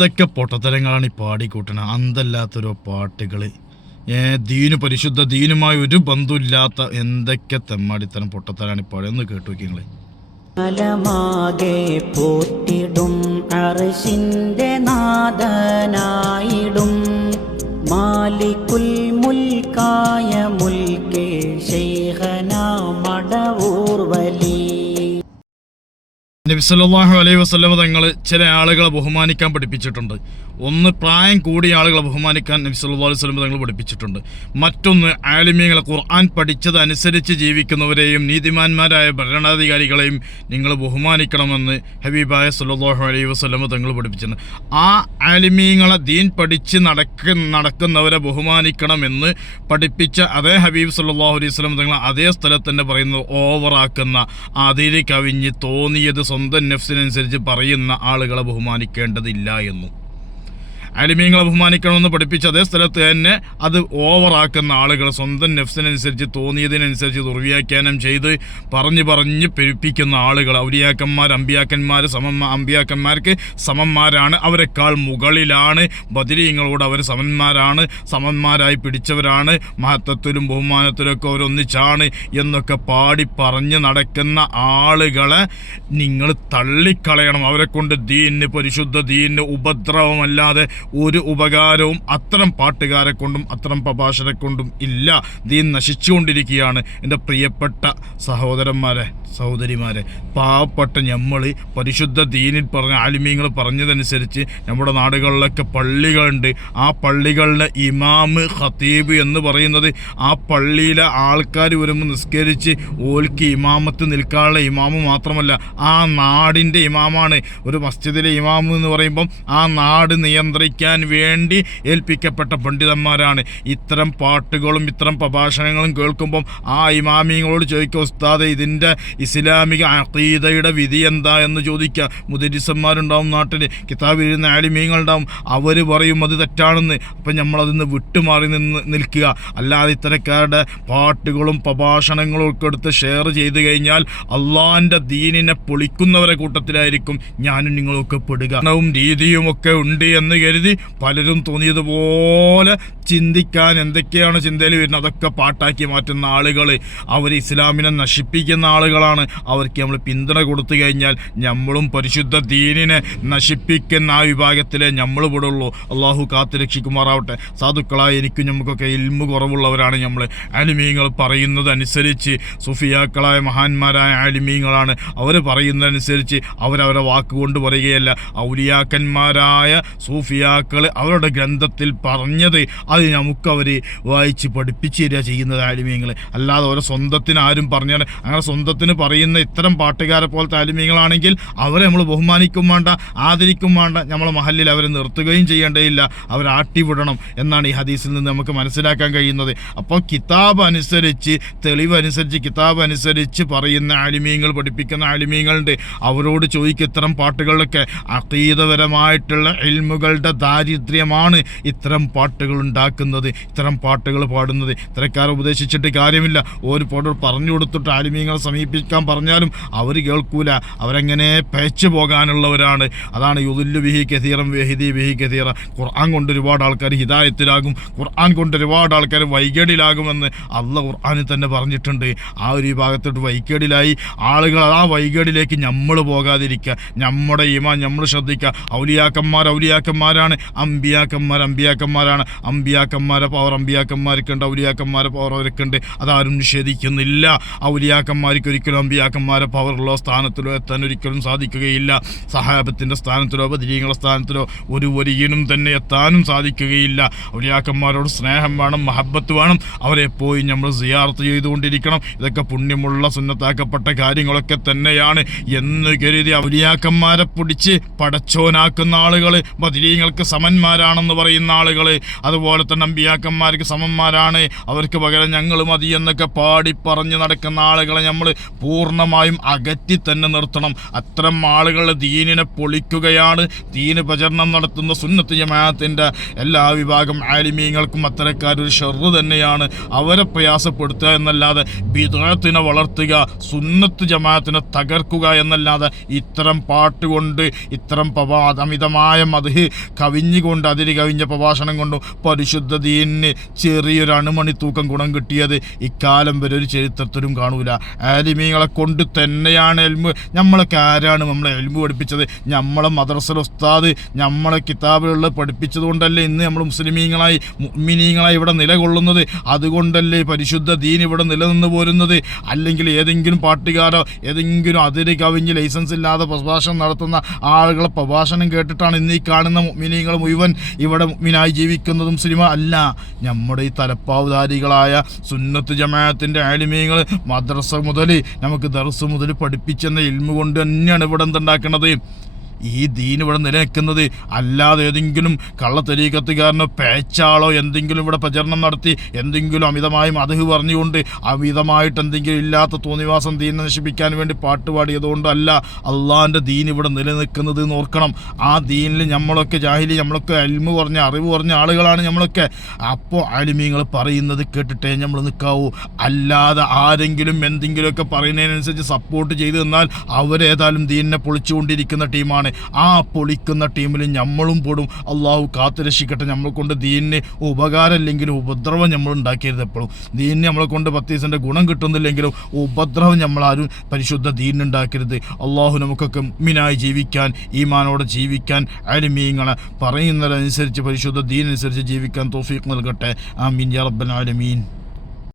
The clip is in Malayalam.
എന്തൊക്കെ പൊട്ടത്തരങ്ങളാണ് ഈ പാടിക്കൂട്ടണത്. അന്തല്ലാത്തൊരോ പാട്ടുകൾ, പരിശുദ്ധ ദീനുമായി ഒരു ബന്ധമില്ലാത്ത എന്തൊക്കെ തെമ്മാടിത്തരം പൊട്ടത്തരാണ് ഈ പാടി. ഒന്ന് കേട്ടു നോക്കിങ്ങള്. അലമാകെ പോറ്റിടും അർശിന്റെ നാദനായിടും മാലിക്കുൽ മുൽക്കായ മുൽക്കേ ശൈഖന മടവൂർ വലി. നബി സല്ലല്ലാഹു അലൈഹി വസല്ലം തങ്ങൾ ചില ആളുകളെ ബഹുമാനിക്കാൻ പഠിപ്പിച്ചിട്ടുണ്ട്. ഒന്ന്, പ്രായം കൂടിയ ആളുകളെ ബഹുമാനിക്കാൻ നബി സല്ലല്ലാഹു അലൈഹി വസല്ലം തങ്ങൾ പഠിപ്പിച്ചിട്ടുണ്ട്. മറ്റൊന്ന്, ആലിമീങ്ങളെ, ഖുർആൻ പഠിച്ചതനുസരിച്ച് ജീവിക്കുന്നവരെയും നീതിമാന്മാരായ ഭരണാധികാരികളെയും നിങ്ങൾ ബഹുമാനിക്കണമെന്ന് ഹബീബായ സല്ലല്ലാഹു അലൈഹി വസല്ലം തങ്ങൾ പഠിപ്പിച്ചിട്ടുണ്ട്. ആ ആലിമീങ്ങളെ, ദീൻ പഠിച്ച് നടക്കുന്നവരെ ബഹുമാനിക്കണമെന്ന് പഠിപ്പിച്ച അതേ ഹബീബ് സല്ലല്ലാഹു അലൈഹി വസല്ലം തങ്ങൾ അതേ സ്ഥലത്ത് തന്നെ പറയുന്നത്, ഓവറാക്കുന്ന, അതിര് കവിഞ്ഞ് തോന്നിയത് സ്വന്തം നഫ്സിനനുസരിച്ച് പറയുന്ന ആളുകളെ ബഹുമാനിക്കേണ്ടതില്ല എന്നും. ആലിമീങ്ങളെ ബഹുമാനിക്കണമെന്ന് പഠിപ്പിച്ച അതേ സ്ഥലത്ത് തന്നെ അത് ഓവറാക്കുന്ന ആളുകൾ, സ്വന്തം നഫ്സിനനുസരിച്ച് തോന്നിയതിനനുസരിച്ച് ദുർവ്യാഖ്യാനം ചെയ്ത് പറഞ്ഞ് പെരുപ്പിക്കുന്ന ആളുകൾ, ഔലിയാക്കന്മാർ അമ്പിയാക്കന്മാർക്ക് സമന്മാരാണ്, അവരെക്കാൾ മുകളിലാണ്, ബദരീങ്ങളോട് അവർ സമന്മാരാണ്, സമന്മാരായി പിടിച്ചവരാണ്, മഹത്വത്തിലും ബഹുമാനത്തിലും ഒക്കെ അവരൊന്നിച്ചാണ് എന്നൊക്കെ പറഞ്ഞ് നടക്കുന്ന ആളുകളെ നിങ്ങൾ തള്ളിക്കളയണം. അവരെ കൊണ്ട് പരിശുദ്ധ ദീനിന് ഉപദ്രവമല്ലാതെ ഒരു ഉപകാരവും അത്തരം പാട്ടുകാരെ കൊണ്ടും അത്തരം പ്രഭാഷകരെ കൊണ്ടും ഇല്ല. ദീൻ നശിച്ചുകൊണ്ടിരിക്കുകയാണ്. എൻ്റെ പ്രിയപ്പെട്ട സഹോദരന്മാരെ, സഹോദരിമാരെ, പാവപ്പെട്ട നമ്മൾ പരിശുദ്ധ ദീനിൽ പറഞ്ഞ ആലിമീങ്ങൾ പറഞ്ഞതനുസരിച്ച് നമ്മുടെ നാടുകളിലൊക്കെ പള്ളികളുണ്ട്. ആ പള്ളികളിലെ ഇമാമ്, ഖതീബ് എന്ന് പറയുന്നത് ആ പള്ളിയിലെ ആൾക്കാർ വരുമ്പോൾ നിസ്കരിച്ച് ഓൽക്ക് ഇമാമത്ത് നിൽക്കാനുള്ള ഇമാമ് മാത്രമല്ല, ആ നാടിൻ്റെ ഇമാമാണ്. ഒരു മസ്ജിദിലെ ഇമാമ് എന്ന് പറയുമ്പം ആ നാട് നിയന്ത്രിക്കാൻ വേണ്ടി ഏൽപ്പിക്കപ്പെട്ട പണ്ഡിതന്മാരാണ്. ഇത്തരം പാട്ടുകളും ഇത്തരം പ്രഭാഷണങ്ങളും കേൾക്കുമ്പം ആ ഇമാമിങ്ങളോട് ചോദിക്കുക, ഉസ്താദെ ഇതിൻ്റെ ഇസ്ലാമിക അഖീദയുടെ വിധി എന്താ എന്ന് ചോദിക്കുക. മുദരിസന്മാരുണ്ടാവും, നാട്ടിൽ കിതാബ് എഴുതുന്ന ആലിമീങ്ങളുണ്ടാവും, അവർ പറയും അത് തെറ്റാണെന്ന്. അപ്പം നമ്മളതിന്ന് വിട്ടുമാറി നിൽക്കുക. അല്ലാതെ ഇത്തരക്കാരുടെ പാട്ടുകളും പ്രഭാഷണങ്ങളും ഒക്കെ എടുത്ത് ഷെയർ ചെയ്ത് കഴിഞ്ഞാൽ അള്ളാഹിൻ്റെ ദീനിനെ പൊളിക്കുന്നവരെ കൂട്ടത്തിലായിരിക്കും ഞാനും നിങ്ങളൊക്കെ പെടുക. രീതിയും ഒക്കെ ഉണ്ട് എന്ന് കരുതി പലരും തോന്നിയതുപോലെ ചിന്തിക്കാൻ എന്തൊക്കെയാണ് ചിന്തയിൽ വരുന്നത് അതൊക്കെ പാട്ടാക്കി മാറ്റുന്ന ആളുകൾ, അവർ ഇസ്ലാമിനെ നശിപ്പിക്കുന്ന ആളുകളാണ്. അവർക്ക് നമ്മൾ പിന്തുണ കൊടുത്തു കഴിഞ്ഞാൽ നമ്മളും പരിശുദ്ധ ദീനിനെ നശിപ്പിക്കുന്ന ആ വിഭാഗത്തിലെ നമ്മൾ പെടുള്ളൂ. അള്ളാഹു കാത്തു രക്ഷിക്കുമാറാവട്ടെ. സാധുക്കളായ എനിക്കും നമുക്കൊക്കെ ഇൽമു കുറവുള്ളവരാണ് നമ്മൾ. ആലിമീങ്ങൾ പറയുന്നതനുസരിച്ച്, സുഫിയാക്കളായ മഹാന്മാരായ ആലിമീങ്ങളാണ്, അവർ പറയുന്നതനുസരിച്ച് അവരവരെ വാക്കുകൊണ്ട് പറയുകയല്ല. ഔലിയാക്കന്മാരായ സൂഫിയാക്കൾ അവരുടെ ഗ്രന്ഥത്തിൽ പറഞ്ഞത് അത് നമുക്കവർ വായിച്ച് പഠിപ്പിച്ച് തരിക ചെയ്യുന്നത് ആലിമീങ്ങൾ. അല്ലാതെ അവരെ സ്വന്തത്തിന് ആരും പറഞ്ഞാൽ, അങ്ങനെ സ്വന്തത്തിന് പറയുന്ന ഇത്തരം പാട്ടുകാരെ പോലത്തെ ആലിമീങ്ങളാണെങ്കിൽ അവരെ നമ്മൾ ബഹുമാനിക്കും വേണ്ട, ആദരിക്കും വേണ്ട, നമ്മളെ മഹല്ലിൽ അവരെ നിർത്തുകയും ചെയ്യേണ്ടതില്ല, അവരെ ആട്ടിവിടണം എന്നാണ് ഈ ഹദീസിൽ നിന്ന് നമുക്ക് മനസ്സിലാക്കാൻ കഴിയുന്നത്. അപ്പോൾ കിതാബ് അനുസരിച്ച്, തെളിവനുസരിച്ച്, കിതാബ് അനുസരിച്ച് പറയുന്ന ആലിമീങ്ങൾ, പഠിപ്പിക്കുന്ന ആലിമീങ്ങളുണ്ട്. അവരോട് ചോദിക്കുക, ഇത്തരം പാട്ടുകളിലൊക്കെ അഖീദപരമായിട്ടുള്ള ഇൽമുകളുടെ ദാരിദ്ര്യമാണ് ഇത്തരം പാട്ടുകൾ ഉണ്ടാക്കുന്നത്, ഇത്തരം പാട്ടുകൾ പാടുന്നത്. ഇത്തരക്കാരെ ഉപദേശിച്ചിട്ട് കാര്യമില്ല. ഒരു പാട്ട് പറഞ്ഞു കൊടുത്തിട്ട് ആലിമീങ്ങളെ സമീപിക്കാൻ പറഞ്ഞാലും അവർ കേൾക്കൂല. അവരെങ്ങനെ പേച്ചു പോകാനുള്ളവരാണ്. അതാണ് യുദുല്ലു ബിഹി കസീറൻ വയഹ്ദി ബിഹി കസീറ. ഖുർആൻ കൊണ്ട് ഒരുപാട് ആൾക്കാർ ഹിദായത്തിലാകും, ഖുർആൻ കൊണ്ട് ഒരുപാട് ആൾക്കാർ വൈകേടിലാകുമെന്ന് അള്ളാഹ് ഖുർആനിൽ തന്നെ പറഞ്ഞിട്ടുണ്ട്. ആ ഒരു വിഭാഗത്തോട്ട് വൈകേടിലായി ആളുകൾ ആ വൈകേടിലേക്ക് നമ്മൾ പോകാതിരിക്കുക. നമ്മുടെ ഈമാൻ നമ്മൾ ശ്രദ്ധിക്കുക. ഔലിയാക്കന്മാരാണ്, അമ്പിയാക്കന്മാരാണ്. അമ്പിയാക്കന്മാരെ പവർ അമ്പിയാക്കന്മാർക്കുണ്ട്, ഔലിയാക്കന്മാരെ പവർ അവർക്കുണ്ട്. അതാരും നിഷേധിക്കുന്നില്ല. ഔലിയാക്കന്മാർക്ക് ഒരിക്കലും അമ്പിയാക്കന്മാരെ പവറുള്ള സ്ഥാനത്തിലോ എത്താൻ ഒരിക്കലും സാധിക്കുകയില്ല. സഹാബത്തിൻ്റെ സ്ഥാനത്തിലോ ബദരീങ്ങളുടെ സ്ഥാനത്തിലോ ഒരു വലിയനും തന്നെ എത്താനും സാധിക്കുകയില്ല. ഔലിയാക്കന്മാരോട് സ്നേഹം വേണം, മഹബത്ത് വേണം. അവരെ പോയി നമ്മൾ സിയാറത്ത് ചെയ്തുകൊണ്ടിരിക്കണം. ഇതൊക്കെ പുണ്യമുള്ള സുന്നത്താക്കപ്പെട്ട കാര്യങ്ങളൊക്കെ തന്നെയാണ് എന്ന് കരുതി ഔലിയാക്കന്മാരെ പിടിച്ച് പടച്ചോനാക്കുന്ന ആളുകൾ, ബദരീങ്ങൾക്ക് അവരൊക്കെ സമന്മാരാണെന്ന് പറയുന്ന ആളുകൾ, അതുപോലെ തന്നെ അമ്പിയാക്കന്മാർക്ക് സമന്മാരാണ്, അവർക്ക് പകരം ഞങ്ങൾ മതി എന്നൊക്കെ പാടി പറഞ്ഞ് നടക്കുന്ന ആളുകളെ നമ്മൾ പൂർണ്ണമായും അകറ്റി തന്നെ നിർത്തണം. അത്തരം ആളുകളുടെ ദീനിനെ പൊളിക്കുകയാണ് ദീന് പ്രചരണം നടത്തുന്ന സുന്നത്ത് ജമാഅത്തിന്റെ എല്ലാ വിഭാഗം ആലിമീങ്ങൾക്കും അത്തരക്കാരൊരു ഷർറ് തന്നെയാണ്. അവരെ പ്രയാസപ്പെടുത്തുക എന്നല്ലാതെ ബിദ്അത്തിനെ വളർത്തുക, സുന്നത്ത് ജമാഅത്തിനെ തകർക്കുക എന്നല്ലാതെ ഇത്തരം പാട്ടുകൊണ്ട്, ഇത്തരം അമിതമായ മദ്ഹ് കവിഞ്ഞുകൊണ്ട്, അതിര് കവിഞ്ഞ പ്രഭാഷണം കൊണ്ടും പരിശുദ്ധ ദീനിന് ചെറിയൊരു അണുമണി തൂക്കം ഗുണം കിട്ടിയത് ഇക്കാലം വരെ ഒരു ചരിത്രത്തിലും കാണൂല. ആലിമീങ്ങളെ കൊണ്ട് തന്നെയാണ് എൽമ്. നമ്മളൊക്കെ ആരാണ് നമ്മളെ എൽമ് പഠിപ്പിച്ചത്? നമ്മളെ മദ്രസ ഉസ്താദ് നമ്മളെ കിതാബിലുള്ള പഠിപ്പിച്ചത് കൊണ്ടല്ലേ ഇന്ന് നമ്മൾ മുസ്ലിമീങ്ങളായി മുഅ്മിനീങ്ങളായി ഇവിടെ നിലകൊള്ളുന്നത്. അതുകൊണ്ടല്ലേ പരിശുദ്ധ ദീൻ ഇവിടെ നിലനിന്ന് പോരുന്നത്. അല്ലെങ്കിൽ ഏതെങ്കിലും പാട്ടുകാരോ ഏതെങ്കിലും അതിര് കവിഞ്ഞ് ലൈസൻസ് ഇല്ലാതെ പ്രഭാഷണം നടത്തുന്ന ആളുകളെ പ്രഭാഷണം കേട്ടിട്ടാണ് ഇന്ന് ഈ കാണുന്ന മുഅ്മിനീങ്ങൾ മുഴുവൻ ഇവിടെ മുഅ്മിനായി ജീവിക്കുന്നതും മുസ്ലിമ അല്ല. നമ്മുടെ ഈ തലപ്പാവുധാരികളായ സുന്നത്ത് ജമാഅത്തിന്റെ ആലിമീങ്ങൾ മദ്രസ മുതൽ നമുക്ക് ദർസ് മുതൽ പഠിപ്പിച്ചെന്ന ഇൽമു കൊണ്ട് തന്നെയാണ് ഇവിടെ എന്തുണ്ടാക്കുന്നത്, ഈ ദീൻ ഇവിടെ നിലനിൽക്കുന്നത്. അല്ലാതെ ഏതെങ്കിലും കള്ളത്തരീക്കത്തുകാരനോ പേച്ചാളോ എന്തെങ്കിലും ഇവിടെ പ്രചരണം നടത്തി എന്തെങ്കിലും അമിതമായി മദ്ഹ് പറഞ്ഞുകൊണ്ട് അമിതമായിട്ട് എന്തെങ്കിലും ഇല്ലാത്ത തോന്നിവാസം ദീനെ നശിപ്പിക്കാൻ വേണ്ടി പാട്ടുപാടിയതുകൊണ്ടല്ല അള്ളാഹിൻ്റെ ദീൻ ഇവിടെ നിലനിൽക്കുന്നത് എന്ന് ഓർക്കണം. ആ ദീനിൽ നമ്മളൊക്കെ ജാഹിലി, നമ്മളൊക്കെ അൽമു പറഞ്ഞ അറിവ് പറഞ്ഞ ആളുകളാണ് നമ്മളൊക്കെ. അപ്പോൾ ആലിമീങ്ങൾ പറയുന്നത് കേട്ടിട്ടേ നമ്മൾ നിൽക്കാവൂ. അല്ലാതെ ആരെങ്കിലും എന്തെങ്കിലുമൊക്കെ പറയുന്നതിനനുസരിച്ച് സപ്പോർട്ട് ചെയ്തു തന്നാൽ അവരേതായാലും ദീനിനെ പൊളിച്ചുകൊണ്ടിരിക്കുന്ന ടീമാണ്. ആ പൊളിക്കുന്ന ടീമിൽ നമ്മളും പെടും. അള്ളാഹു കാത്തുരക്ഷിക്കട്ടെ. നമ്മളെ കൊണ്ട് ദീനിന് ഉപകാരമില്ലെങ്കിലും ഉപദ്രവം നമ്മൾ ഉണ്ടാക്കിയത് എപ്പോഴും. ദീനിന് നമ്മളെ കൊണ്ട് 10 പൈസൻ്റെ ഗുണം കിട്ടുന്നില്ലെങ്കിലും ഉപദ്രവം നമ്മളാരും പരിശുദ്ധ ദീനിനുണ്ടാക്കരുത്. അള്ളാഹു നമുക്കൊക്കെ മുഅ്മിനായി ജീവിക്കാൻ, ഈമാനോടെ ജീവിക്കാൻ, ആലിമീങ്ങളെ പറയുന്നതനുസരിച്ച് പരിശുദ്ധ ദീനനുസരിച്ച് ജീവിക്കാൻ തൗഫീഖ് നൽകട്ടെ. ആമീൻ യാ റബ്ബൽ ആലമീൻ.